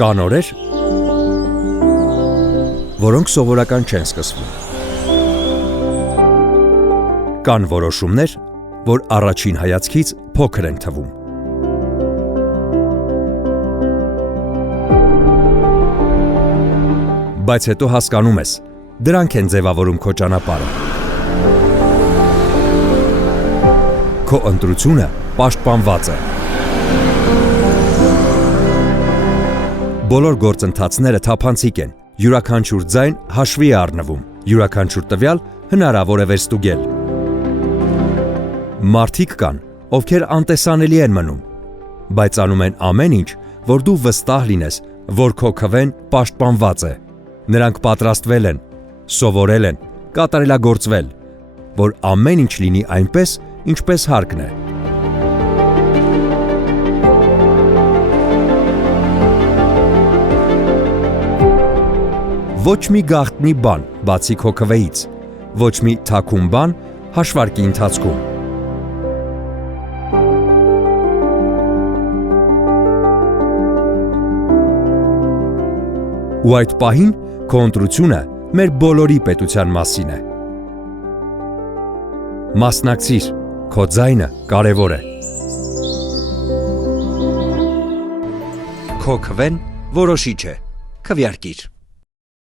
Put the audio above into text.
Կան օրեր, որոնք սովորական չեն սկսվում։ Կան որոշումներ, որ առաջին հայացքից փոքր են թվում։ Բայց հետո հասկանում ես, դրանք են ձևավորում քո ճանապարհը։ Քո ընտրությունը պաշտպանված է։ Բոլոր գործընթացները թափանցիկ են, յուրաքանչյուր ձայն հաշվի է առնվում, յուրաքանչյուր տվյալ հնարավոր է վերստուգել։ Մարդիկ կան, ովքեր անտեսանելի են մնում, բայց անում են ամեն ինչ, որ դու վստահ լինես, որ քո քվեն պաշտպանված է։ Նրանք պատրաստվել են, սովորել են, կատարելագործվել, որ ամեն ինչ լինի այնպես, ինչպես հարկն է։ Ոչ մի գաղտնի բան, բացի քո քվեից, ոչ մի թաքուն բան հաշվարկի ընթացքում։ Ու այդ պահին քո ընտրությունը մեր բոլորի պետության մասին է։ Մասնակցիր, քո ձայնը կարևոր է։ Քո քվեն որոշիչ է, քվեարկիր։